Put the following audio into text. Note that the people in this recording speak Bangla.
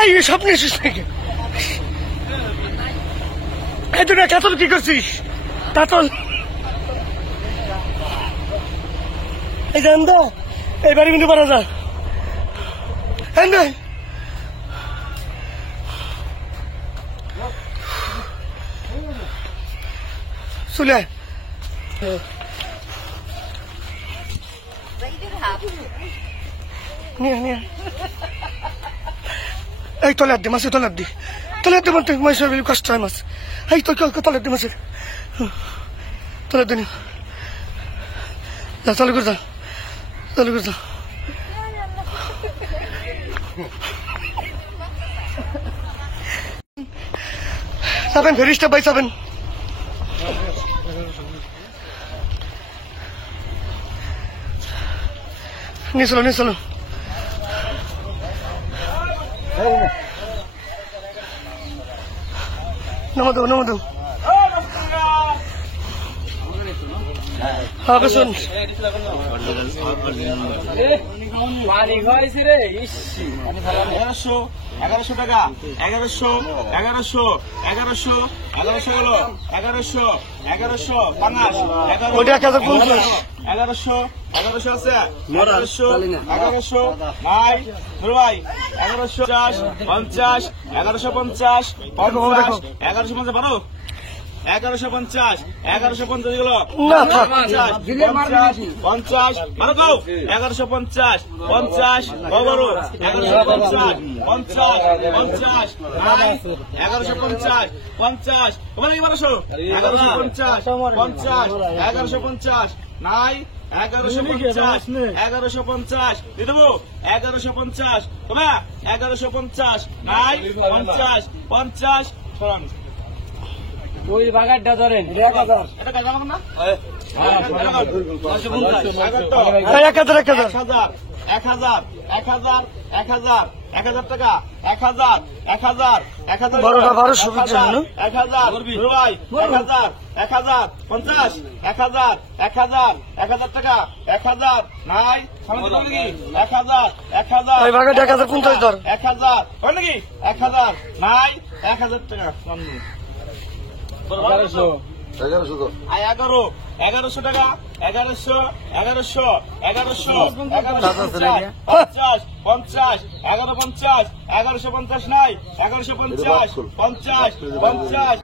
এই স্বপ্নে এসেছিস নাকি? এই দুটা কাতল কি করছিস? কাতল এই জান দা, এই বাড়ি কিন্তু পারা যা চলে নিয়ে এই তলার দি মাসে তলার দি মানতে মাসের কষ্ট হয় মাছ। এই তো তলার দি মাসের তলার দি যা চালু করে যা যাবেন ফেরিস্টা পাই যাবেন। নিয়ে চলো নমো দেব শুন এগারোশো টাকা 1100 আছে 1100 নাই ধরো ভাই 1150 1150 বারো 1150 গেল 50 বারো গো 1150 50 বারো 1150 নাই 1150 50 ওখানে 1150 1150 নাই 1150 দিয়ে দেবো 1150 তবে 1150 নাই 50 সরান ওই বাগারটা ধরেন 1000 এটা কাজ না 1000 টাকা 1000 1200 1000 ভাই 1000 1000 টাকা 1000 নাই সামনে দিবি নাকি 1000 এই বাগারটা 1050 ধর 1000 হয় নাকি 1000 নাই 1000 টাকা সামনে 1100 টাকা 1100 50 1150 নাই 1150 50